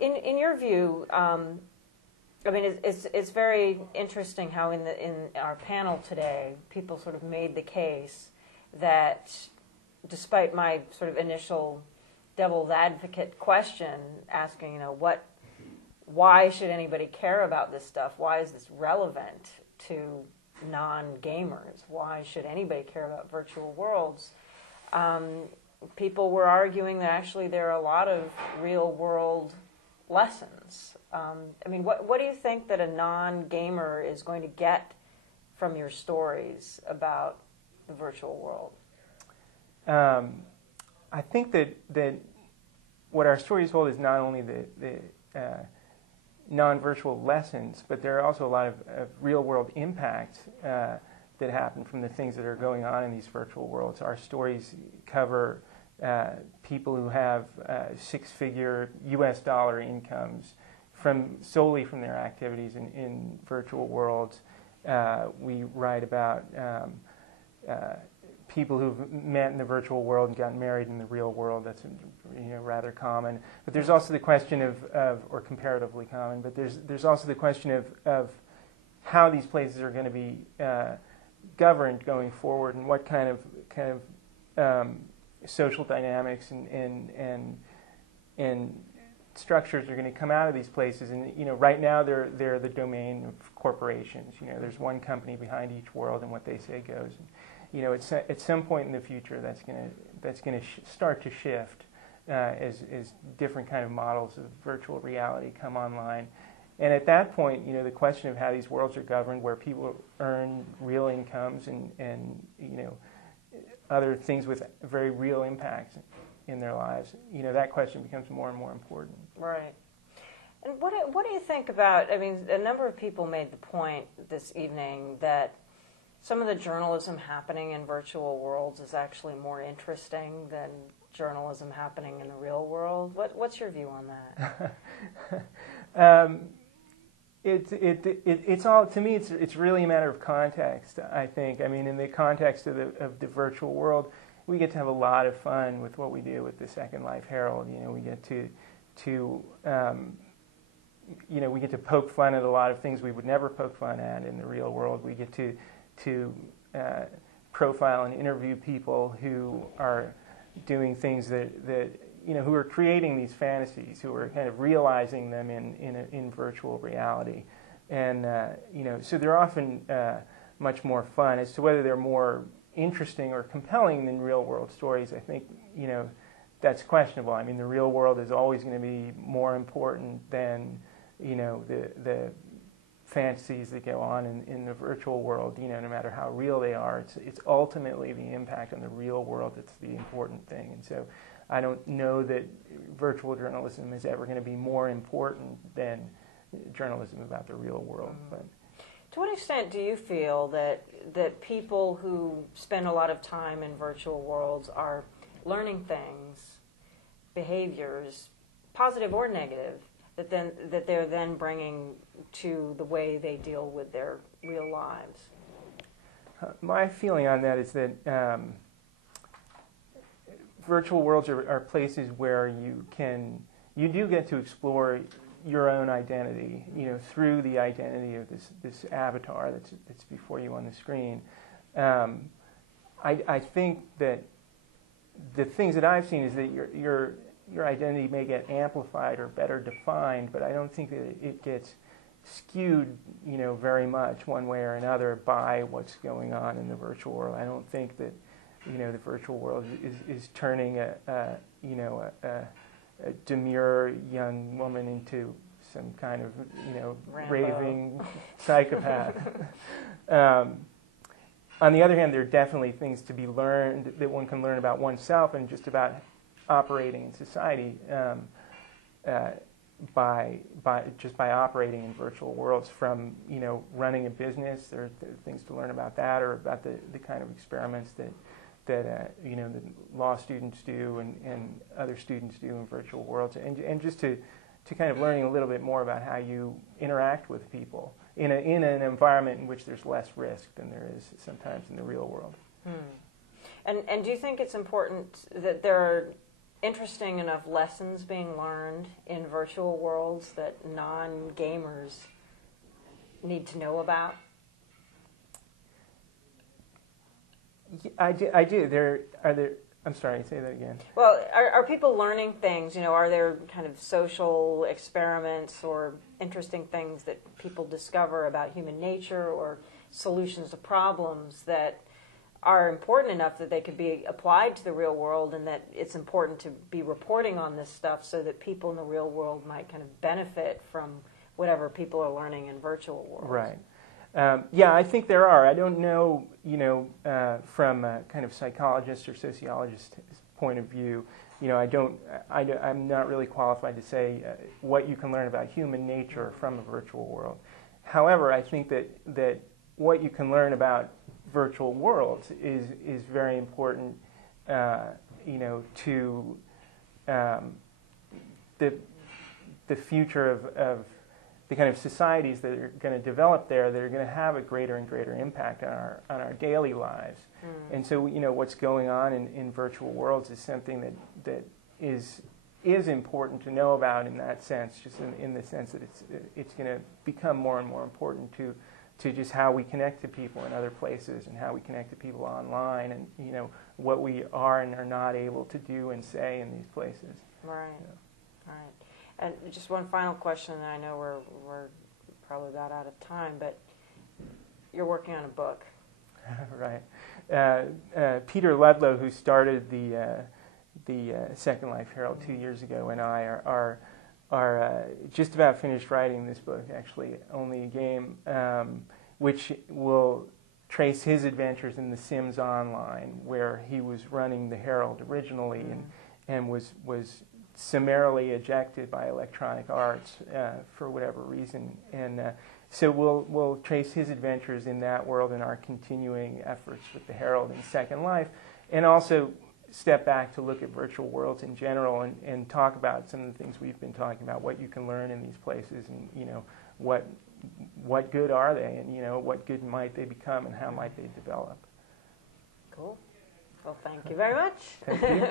In your view, I mean, it's very interesting how in our panel today, people sort of made the case that, despite my sort of initial devil's advocate question, asking, why should anybody care about this stuff? Why is this relevant to non-gamers? Why should anybody care about virtual worlds? People were arguing that actually there are a lot of real-world lessons. I mean, what do you think that a non-gamer is going to get from your stories about the virtual world? I think that what our stories hold is not only the non-virtual lessons, but there are also a lot of real-world impacts that happen from the things that are going on in these virtual worlds. Our stories cover people who have six-figure U.S. dollar incomes solely from their activities in virtual worlds. We write about people who've met in the virtual world and gotten married in the real world. That's rather common. But there's also the question of or comparatively common. But there's also the question of how these places are going to be governed going forward, and what kind of social dynamics and structures are going to come out of these places. And right now they're the domain of corporations. There's one company behind each world, and what they say goes. At some point in the future, that's going to start to shift as different kind of models of virtual reality come online. And at that point, the question of how these worlds are governed, where people earn real incomes and other things with very real impacts in their lives, that question becomes more and more important. Right. And what do you think about? I mean, a number of people made the point this evening that some of the journalism happening in virtual worlds is actually more interesting than journalism happening in the real world. What's your view on that? It's all, to me, it's really a matter of context, I think. I mean, in the context of the virtual world, we get to have a lot of fun with what we do with the Second Life Herald. We get to poke fun at a lot of things we would never poke fun at in the real world. We get to profile and interview people who are doing things that who are creating these fantasies, who are kind of realizing them in virtual reality, and so they're often much more fun. As to whether they're more interesting or compelling than real world stories, I think that's questionable. I mean, the real world is always going to be more important than the fantasies that go on in the virtual world, no matter how real they are. It's ultimately the impact on the real world that's the important thing. And so I don't know that virtual journalism is ever going to be more important than journalism about the real world. But to what extent do you feel that people who spend a lot of time in virtual worlds are learning things, behaviors, positive or negative, that they're then bringing to the way they deal with their real lives? My feeling on that is that virtual worlds are places where you do get to explore your own identity, through the identity of this avatar that's before you on the screen. I think that the things that I've seen is that your identity may get amplified or better defined, but I don't think that it gets skewed, very much one way or another by what's going on in the virtual world. I don't think that, the virtual world is turning a demure young woman into some kind of, raving psychopath. On the other hand, there are definitely things to be learned that one can learn about oneself and just about operating in society by operating in virtual worlds. From running a business, there are things to learn about that, or about the kind of experiments that the law students do and other students do in virtual worlds, and just to kind of learning a little bit more about how you interact with people in an environment in which there's less risk than there is sometimes in the real world. And do you think it's important that there are interesting enough lessons being learned in virtual worlds that non-gamers need to know about? I do. I'm sorry, say that again. Well, are people learning things? Are there kind of social experiments or interesting things that people discover about human nature or solutions to problems that are important enough that they could be applied to the real world, and that it's important to be reporting on this stuff so that people in the real world might kind of benefit from whatever people are learning in virtual worlds? Right. Yeah, I think there are. I don't know, from a kind of psychologist or sociologist point of view, I'm not really qualified to say what you can learn about human nature from a virtual world. However, I think that what you can learn about virtual worlds is very important, to the future of the kind of societies that are going to develop there, that are going to have a greater and greater impact on our daily lives. And so, what's going on in virtual worlds is something that is important to know about in that sense, just in the sense that it's going to become more and more important to just how we connect to people in other places, and how we connect to people online, and what we are and are not able to do and say in these places. Right. Right. And just one final question, and I know we're probably about out of time, but you're working on a book. Right. Peter Ludlow, who started the Second Life Herald 2 years ago, and I are just about finished writing this book, actually, Only a Game, which will trace his adventures in The Sims Online, where he was running the Herald originally, and was summarily ejected by Electronic Arts for whatever reason. And so we'll trace his adventures in that world and our continuing efforts with the Herald and Second Life, and also step back to look at virtual worlds in general, and talk about some of the things we've been talking about, what you can learn in these places, and what good are they, and what good might they become, and how might they develop. Cool. Well, thank you very much. Thank you.